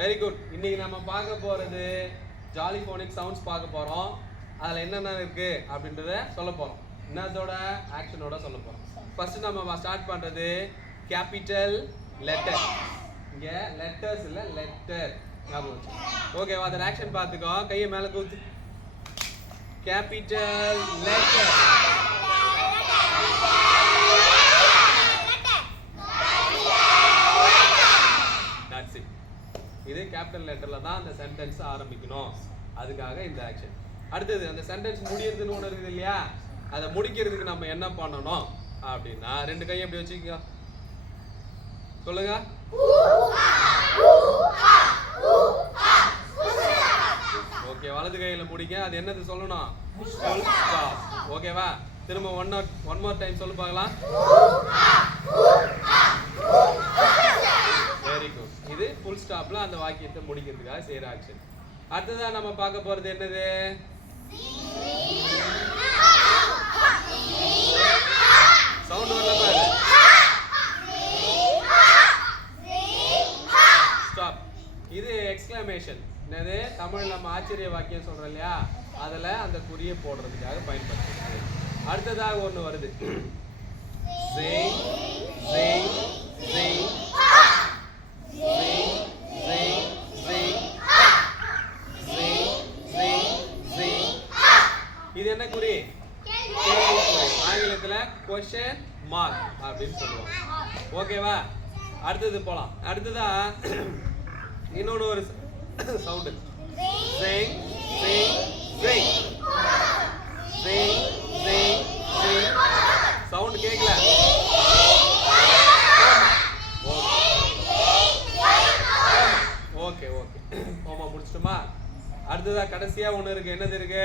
Very good. இன்னைக்கு நம்ம பார்க்க போறது ஜாலிஃபோனிக் சவுண்ட்ஸ் பார்க்க போறோம். அதுல என்னென்ன இருக்கு அப்படின்றத சொல்ல போறோம். என்னதோட ஆக்ஷனோட சொல்ல போறோம். ஃபர்ஸ்ட் நம்ம ஸ்டார்ட் பண்றது கேபிட்டல் லெட்டர். இங்க லெட்டர்ஸ் இல்ல லெட்டர் ஞாபகம். ஓகேவா? அந்த ஆக்ஷன் பார்த்துக்கோ. கையை மேல தூக்கு. Capital letter. That's it. இது கேபிட்டல் லெட்டர்ல தான் அந்த சென்டென்ஸ் ஆரம்பிக்கணும். அதுக்காக இந்த ஆக்ஷன். அடுத்தது அந்த சென்டென்ஸ் முடியறதுன்னு ஒன்று இருக்குது இல்லையா? அதை முடிக்கிறதுக்கு நம்ம என்ன பண்ணணும் அப்படின்னா ரெண்டு கையை எப்படி வச்சுக்கோ. சொல்லுங்க. ஓகே, வலது கையில முடிங்க. அது என்னது சொல்லணும்? Full stop. ஓகேவா? திரும்ப ஒன் மோர் டைம் சொல்லு பார்க்கலாம். Very good. இது ஃபுல் ஸ்டாப்ல அந்த வாக்கியத்தை முடிக்கிறதுக்காக செய்யற ஆக்ஷன். அடுத்ததா நம்ம பார்க்க போறது என்னது? சவுண்ட் வரல பாரு. ஸ்டாப். இது எக்ஸ்கிளமேஷன். என்னது? தமிழ் நம்ம ஆச்சரிய வாக்கியம் சொல்றோம் இல்லையா? அதுல அந்த குறியை போடுறதுக்காக பயன்படுத்துறது. அடுத்ததாக ஒண்ணு வருது. ஜெய் ஜெய் ஜெய் ஜெய் ஜெய் ஜெய் ஜெய் ஜெய் ஜெய். இது என்ன குறி? ஆங்கிலத்துல question mark அப்படின்னு சொல்லுவாங்க. ஓகேவா? அடுத்தது போலாம். அடுத்ததா இன்னொரு ஒரு சவுண்ட். ஜெய் ஜெய் ஜெய் ஜெய் ஜெய் ஜெய். சவுண்ட் கேட்கல. Okay okay. ஓமா முடிச்சிட்டோமா? அடுத்ததா கடைசியா ஒண்ணு இருக்கு. என்னது இருக்கு?